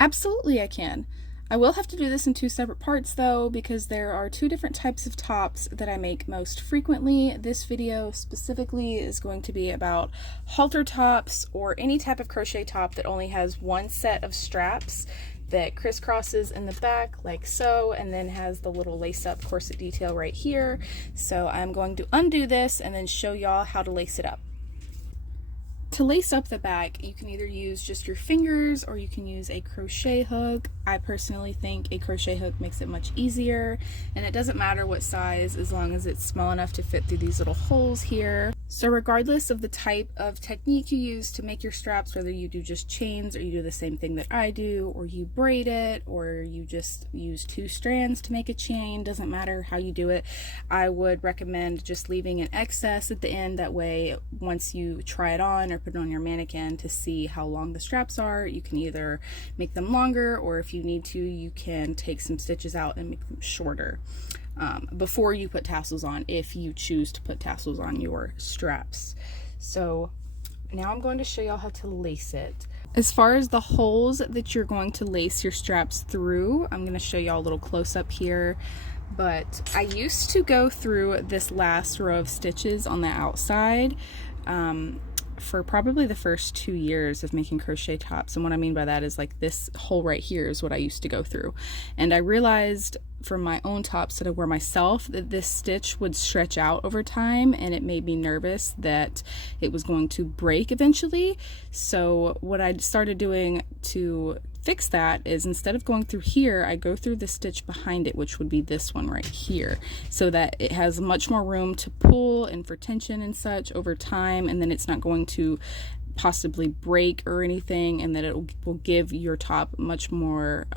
Absolutely, I can. I will have to do this in two separate parts though, because there are two different types of tops that I make most frequently. This video specifically is going to be about halter tops or any type of crochet top that only has one set of straps that crisscrosses in the back like so, and then has the little lace up corset detail right here. So I'm going to undo this and then show y'all how to lace it up. To lace up the back, you can either use just your fingers or you can use a crochet hook. I personally think a crochet hook makes it much easier, and it doesn't matter what size as long as it's small enough to fit through these little holes here. So regardless of the type of technique you use to make your straps, whether you do just chains or you do the same thing that I do, or you braid it, or you just use two strands to make a chain, doesn't matter how you do it, I would recommend just leaving an excess at the end. That way, once you try it on or put it on your mannequin to see how long the straps are, you can either make them longer, or if you need to, you can take some stitches out and make them shorter before you put tassels on, if you choose to put tassels on your straps. So now I'm going to show y'all how to lace it. As far as the holes that you're going to lace your straps through, I'm going to show y'all a little close up here. But I used to go through this last row of stitches on the outside for probably the first 2 years of making crochet tops. And what I mean by that is like this hole right here is what I used to go through. And I realized from my own tops that I wear myself that this stitch would stretch out over time, and it made me nervous that it was going to break eventually. So what I started doing to fix that is, instead of going through here, I go through the stitch behind it, which would be this one right here, so that it has much more room to pull and for tension and such over time, and then it's not going to possibly break or anything, and that it will give your top much more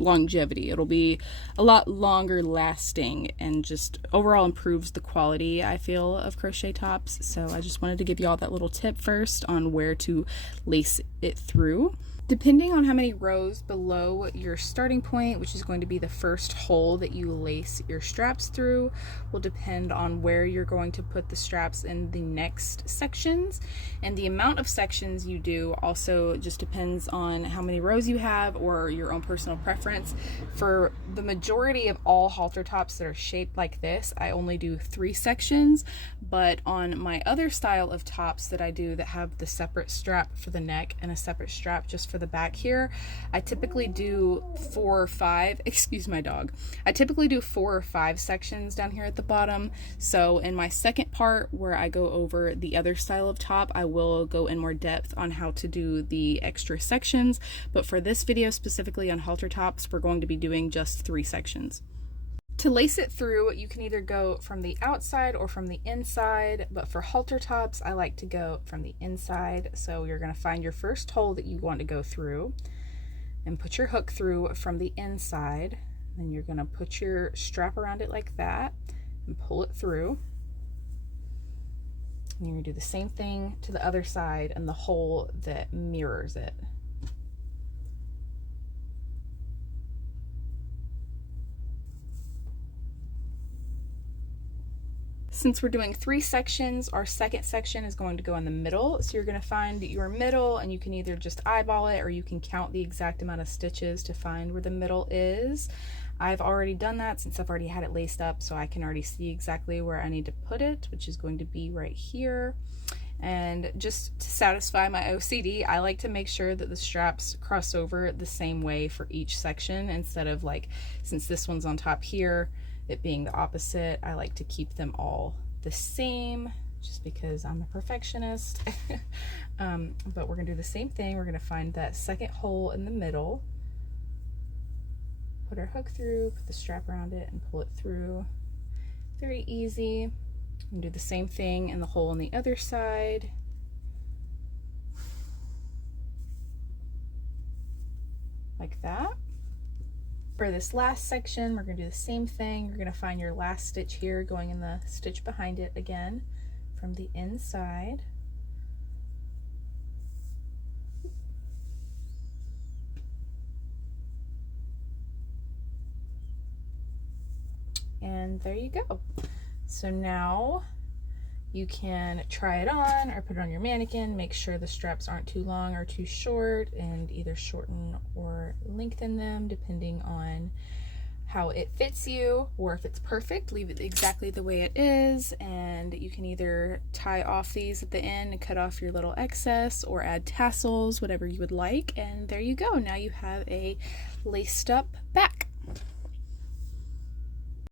longevity. It'll be a lot longer lasting and just overall improves the quality, I feel, of crochet tops. So I just wanted to give you all that little tip first on where to lace it through. Depending on how many rows below your starting point, which is going to be the first hole that you lace your straps through, will depend on where you're going to put the straps in the next sections. And the amount of sections you do also just depends on how many rows you have or your own personal preference. For the majority of all halter tops that are shaped like this, I only do 3 sections, but on my other style of tops that I do that have the separate strap for the neck and a separate strap just for the back here, I typically do 4 or 5, excuse my dog, I typically do 4 or 5 sections down here at the bottom. So in my second part, where I go over the other style of top, I will go in more depth on how to do the extra sections, but for this video specifically on halter tops, we're going to be doing just 3 sections. To lace it through, you can either go from the outside or from the inside, but for halter tops, I like to go from the inside. So you're going to find your first hole that you want to go through and put your hook through from the inside. Then you're going to put your strap around it like that and pull it through. And you're going to do the same thing to the other side and the hole that mirrors it. Since we're doing 3 sections, our second section is going to go in the middle. So you're going to find your middle, and you can either just eyeball it or you can count the exact amount of stitches to find where the middle is. I've already done that since I've already had it laced up, so I can already see exactly where I need to put it, which is going to be right here. And just to satisfy my OCD, I like to make sure that the straps cross over the same way for each section, instead of, like, since this one's on top here, it being the opposite. I like to keep them all the same just because I'm a perfectionist. But we're gonna do the same thing. We're gonna find that second hole in the middle, put our hook through, put the strap around it, and pull it through. Very easy. And do the same thing in the hole on the other side. Like that. For this last section, we're going to do the same thing. You're going to find your last stitch here, going in the stitch behind it again from the inside. And there you go. So now You can try it on or put it on your mannequin. Make sure the straps aren't too long or too short, and either shorten or lengthen them depending on how it fits you, or if it's perfect, leave it exactly the way it is. And you can either tie off these at the end and cut off your little excess, or add tassels, whatever you would like. And there you go. Now you have a laced up back.